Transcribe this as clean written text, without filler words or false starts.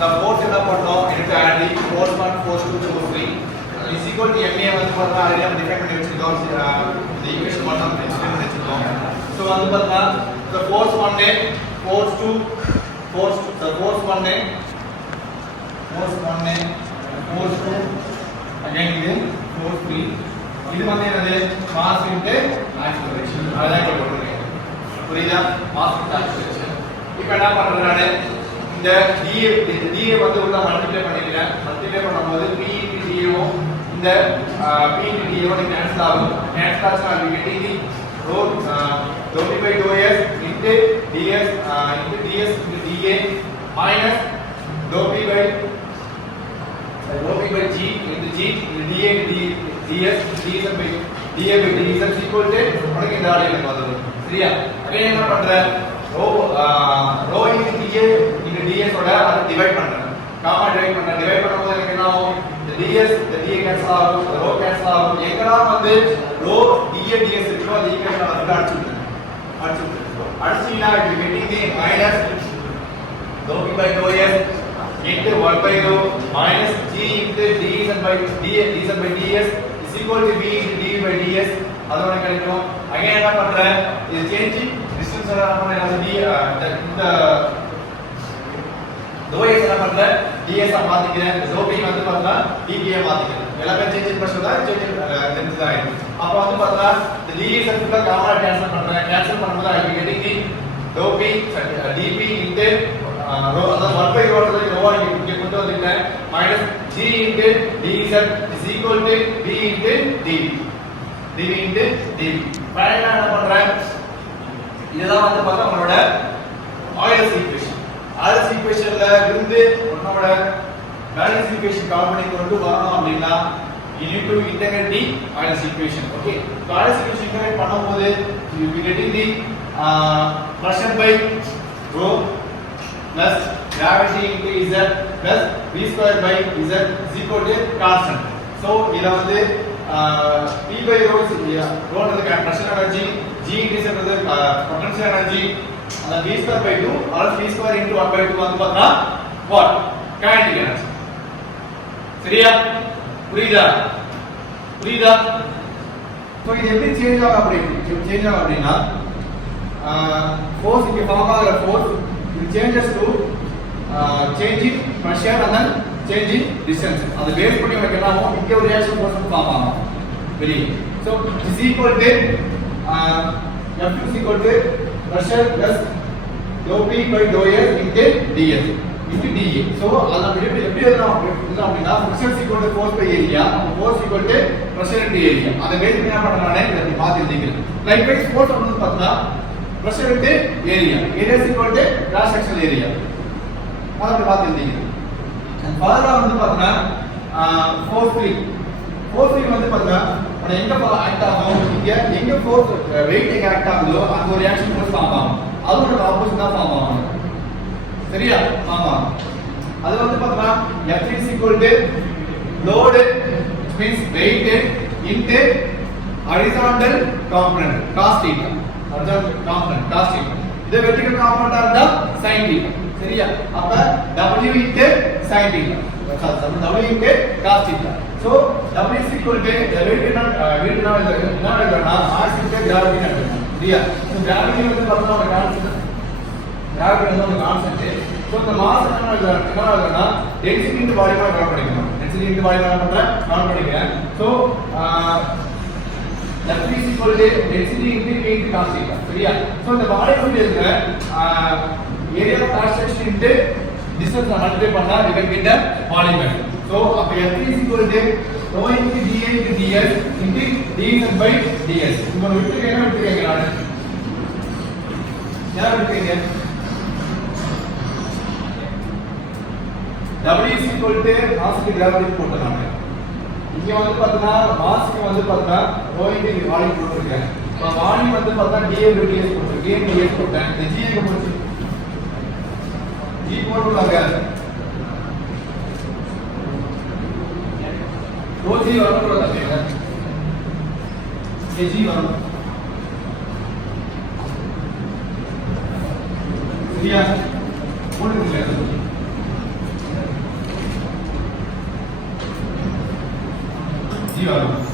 the force என்ன பண்ணோம் into add the force 1 force 2 force 3 is equal to ma வந்து பார்த்தா ஆல்ரெடி நம்ம டிஃபைன் பண்ணி வச்சிருக்கோம் இந்த ஈக்குவேஷன் மட்டும் டிஃபைன் பண்ணி வச்சிருக்கோம் சோ வந்து பார்த்தா the force 1 force 2 the force 1 force 2 again இது force 3 இது வந்து என்னது mass into acceleration அதான் இங்க போட்டுருக்கேன் புரியுதா mass into acceleration இப்போ என்ன பண்றேன் நான் இந்த dA வந்து உள்ள மல்டிப்ளை பண்ணிக்கிறேன் மல்டிப்ளை பண்ணும்போது p into dA வும் இந்த p into dA வும் கேன்சல் ஆகும் கேன்சல் ஆச்சுனா we getting the rho p by dou s into ds into dA minus dou p by g into g into dA into ds dz by dA by dz is equal to உனக்கு இந்த ஆளே எனக்கு வருது சரியா again என்ன பண்றேன் rho into dA into ds ஓட அதை டிவைட் பண்றேன் காமா டிவைட் பண்ணும்போது எனக்கு என்ன ஆகும் the ds the dA cancel ஆகும் the rho கேன்சல் ஆகும் எங்கலாம் வந்து rho dA ds இருக்கோ அது ஈக்குவேஷன் வந்து அடிச்சீங்கன்னா it will getting the minus dou p by dou s into 1 by rho minus g into dz by ds is equal to v into d by ds அது உனக்கு கிடைக்கும் again என்ன பண்றேன் இது change distance என்ன பண்றேன் இந்த dou s என்ன பண்றேன் ds ஆ மாத்திக்கிறேன் dou p வந்து பார்த்தா dp ஆ மாத்திக்கிறேன் எல்லாமே சேஞ்ச் பண்ணி தான் சேஞ்ச் டென்ஸ் தான் அப்ப வந்து பார்த்தா இந்த ds ஃபுல்லா காமனா கேன்சல் பண்றேன் கேன்சல் பண்ணும்போது I will getting the dou p dp into rho அதாவது 1 by rho ரோ இங்க கொண்டு வந்துட்டேன் minus g into dz is equal to v into dv into dv ஃபைனலா என்ன பண்றேன் இதெல்லாம் வந்து பார்த்தா உங்களோட ஆயிலர்ஸ் ஈக்குவேஷன்ல இருந்து உன்னோட பேலன்ஸ் ஈக்குவேஷன் கால் பண்ணி கொண்டு வரணும் அப்படினா you need to integrate the Euler's equation okay so Euler's equation integrate பண்ணும்போது you will be getting the pressure by rho plus gravity into z plus v square by z is equal to constant so இத வந்து p by rho ன்றது pressure energy g ன்றது potential energy and v square by 2 or v square into 1 by 2 வந்து பார்த்தா what kinetic energy சரியா புரியுதா so இது எப்படி சேஞ்ச் ஆகும் அப்படினா force இங்க ஃபார்ம் ஆகுற force it changes to change in pressure and then change in distance அது பேஸ் பண்ணி உங்களுக்கு என்ன ஆகும் இங்க ஒரு ரியாக்ஷன் force ஃபார்ம் ஆகும் சரி so is equal to F is equal to pressure plus dou p by dou s into ds into dA so அத எப்படி எழுதலாம் அப்படினா pressure is equal to force by area force is equal to pressure into area அத base பண்ணி என்ன பண்றானே இத மாத்தி எழுதிக்கிறேன் லைக்வைஸ் force வந்து பார்த்தா pressure into area is equal to cross sectional area அத மாத்தி எழுதிக்கிறேன் and further வந்து பார்த்தா force free வந்து பார்த்தா அது எங்க ஆக்ட் ஆகும் இங்க எங்க force weight எங்க ஆக்ட் ஆகுதோ அங்க ஒரு ரியாக்ஷன் force ஃபார்ம் ஆகும் அதோட ஆப்போசிட் தான் ஃபார்ம் ஆகும் சரியா ஆமா அது வந்து பார்த்தா F is equal to load which means weight into horizontal component cos theta horizontal component cos theta இது vertical component ஆ இருந்தா sin theta சரியா அப்ப W into sin theta W into cos theta so W is equal to the weight என்ன எழுதறனா mass into gravity சரியா so gravity வந்து பார்த்தா ஒரு constant gravity வந்து ஒரு கான்ஸ்டன்ட் so the mass என்ன எழுதறனா density into volume ஆ கவுண்ட் பண்ணிக்கலாம் density into volume ஆ count பண்ணிக்கிறேன் so W is equal to density into V into cos theta சரியா so இந்த வால்யூம் வந்து இருக்க area of cross section into distance multiply பண்ணா we can get the volume so அப்ப F is equal to rho into dA into ds into dz by ds இங்க விட்டுங்க என்ன விட்டுங்க நான் விட்டுங்க W is equal to mass into gravity போட்டுறாங்க இங்க வந்து பார்த்தா மாஸ்க்கு வந்து பார்த்தா rho into volume போட்டுருக்கேன் இப்போ வால்யூம் வந்து பார்த்தா dA by ds போட்டுருக்கேன் ds போட்டேன் இந்த g எங்க போச்சு g போட்டுறாங்க rho g வரணும்ன்றதாங்க g வரணும் சரியா போட்டுருக்கேன் வரும்